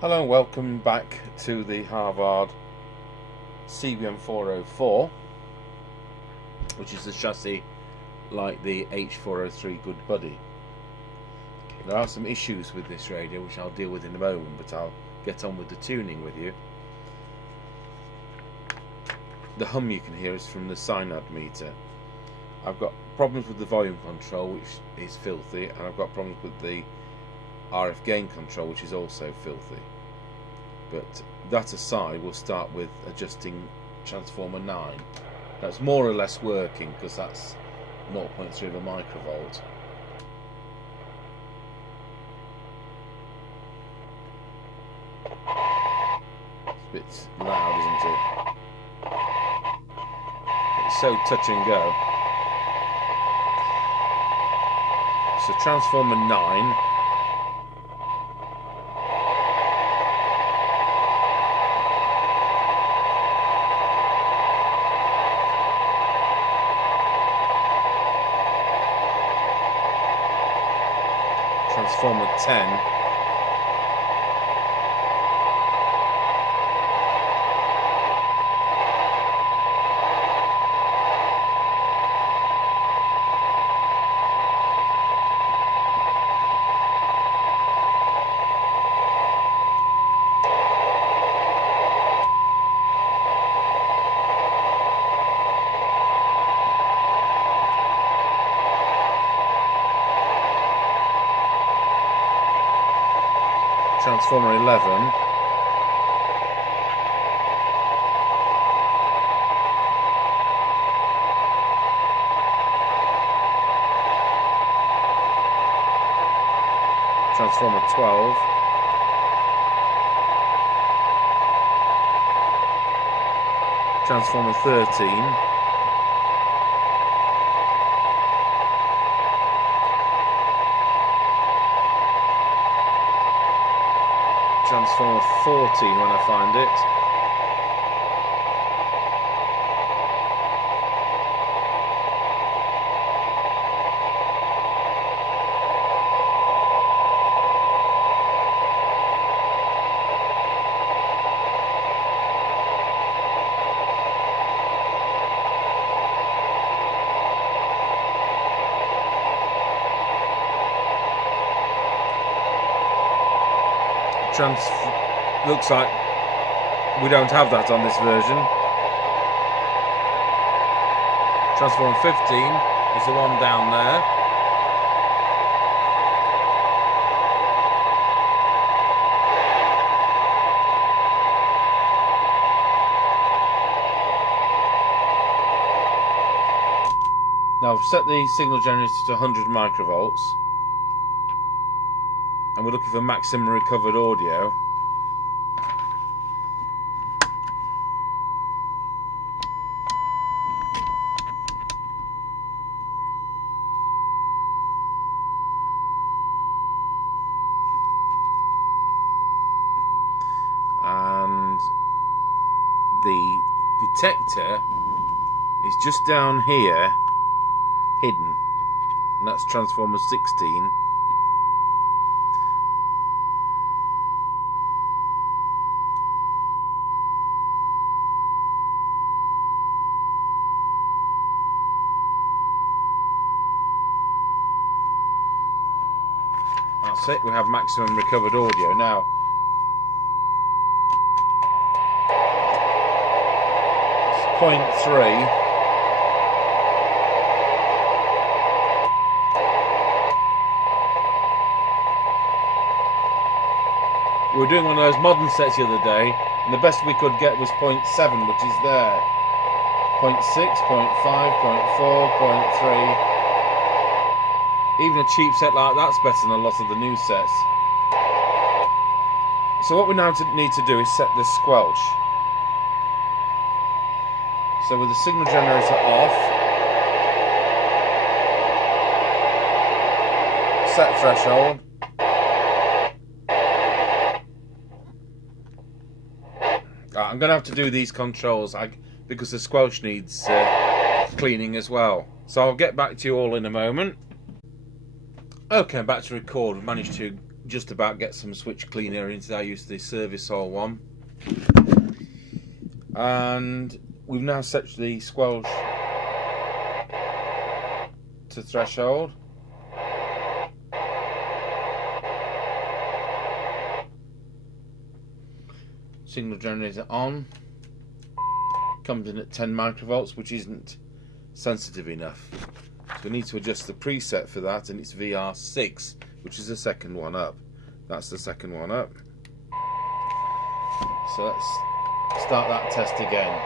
Hello and welcome back to the Harvard CB404, which is the chassis like the H403 Good Buddy. There are some issues with this radio which I'll deal with in a moment, but I'll get on with the tuning with you. The hum you can hear is from the synod meter. I've got problems with the volume control, which is filthy, and I've got problems with the RF gain control, which is also filthy. But that aside, we'll start with adjusting transformer 9. That's more or less working because that's 0.3 of a microvolt. It's a bit loud, isn't it? It's so touch and go. So transformer 9. Transformer 10. Transformer 11. Transformer 12. Transformer 13. Transformer 14 when I find it. Looks like we don't have that on this version. Transformer 15 is the one down there. Now I've set the signal generator to 100 microvolts. And we're looking for maximum recovered audio. And the detector is just down here, hidden. And that's transformer 16. That's it, we have maximum recovered audio. Now, it's 0.3. We were doing one of those modern sets the other day, and the best we could get was 0.7, which is there. 0.6, 0.5, 0.4, 0.3. Even a cheap set like that's better than a lot of the new sets. So what we now need to do is set the squelch. So with the signal generator off, set threshold. I'm going to have to do these controls because the squelch needs cleaning as well. So I'll get back to you all in a moment. Okay, I'm back to record. We've managed to just about get some switch cleaner into. I use the service all one, and we've now set the squelch to threshold. Signal generator on. Comes in at 10 microvolts, which isn't sensitive enough. So we need to adjust the preset for that, and it's VR6, which is the second one up. That's the second one up. So let's start that test again.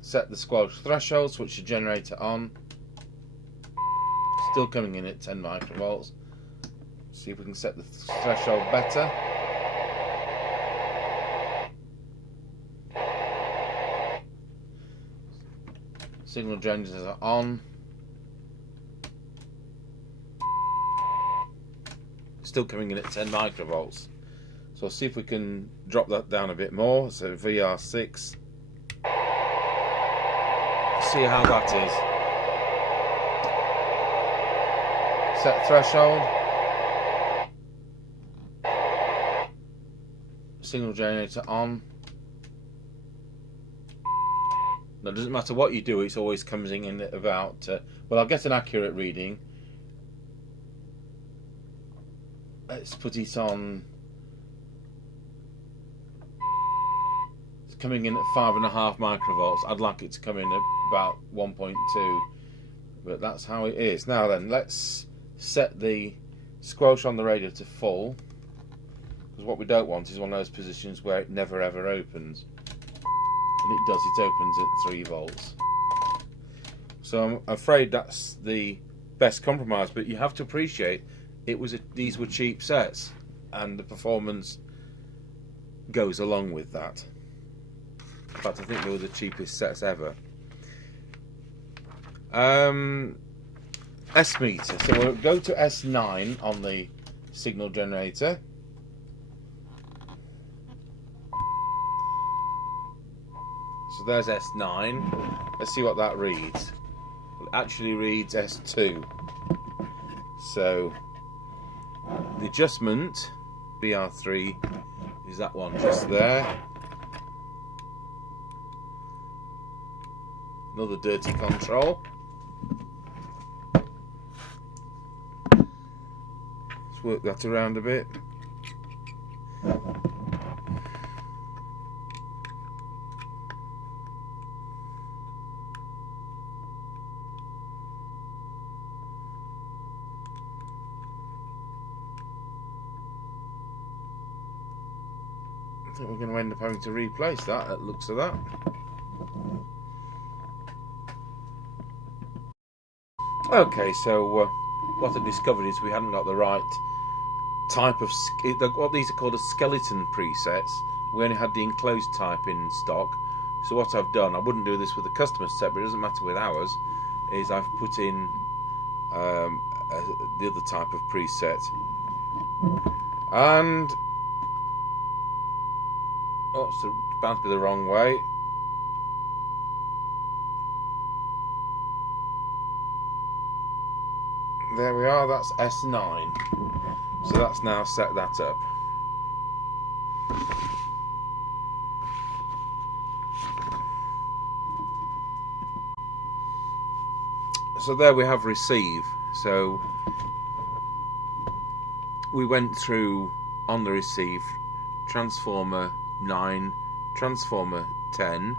Set the squelch threshold, switch the generator on. Still coming in at 10 microvolts. See if we can set the threshold better. Signal generators are on. Still coming in at 10 microvolts. So I'll see if we can drop that down a bit more. So VR6. See how that is. Set threshold. Signal generator on. Now, it doesn't matter what you do, it's always coming in at about, well, I'll get an accurate reading. Let's put it on, it's coming in at 5.5 microvolts. I'd like it to come in at about 1.2, but that's how it is. Now then, let's set the squelch on the radio to full, because what we don't want is one of those positions where it never ever opens. And it does, it opens at 3 volts. So I'm afraid that's the best compromise, but you have to appreciate these were cheap sets, and the performance goes along with that. In fact, I think they were the cheapest sets ever. S meter. So we'll go to S9 on the signal generator. So there's S9. Let's see what that reads. Well, it actually reads S2. So the adjustment, VR3, is that one just there. Another dirty control. Let's work that around a bit. I think we're going to end up having to replace that at looks of that. Okay, so what I discovered is we hadn't got the right type of, what these are called, a skeleton presets. We only had the enclosed type in stock. So what I've done, I wouldn't do this with a customer set, but it doesn't matter with ours, is I've put in the other type of preset. And oh, it's bound to be the wrong way. There we are, that's S9. So that's now set that up. So there we have receive. So we went through on the receive transformer 9, transformer 10,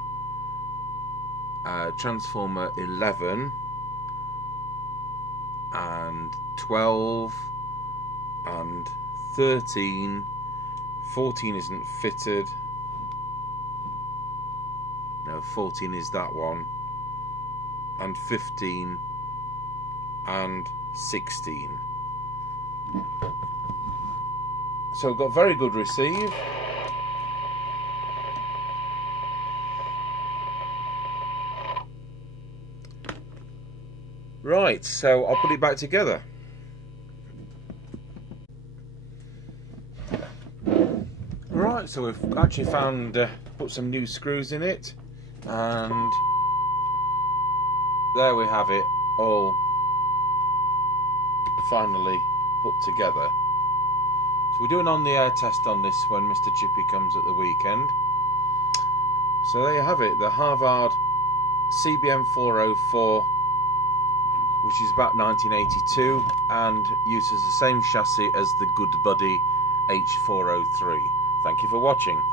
transformer 11, and 12, and 13, 14 isn't fitted, no, 14 is that one, and 15, and 16. So we've got very good receive. Right, so I'll put it back together. Right, so we've actually found, put some new screws in it, and there we have it, all finally put together. So we're doing on the air test on this when Mr. Chippy comes at the weekend. So there you have it, the Harvard CBM404, which is about 1982 and uses the same chassis as the Good Buddy H403. Thank you for watching.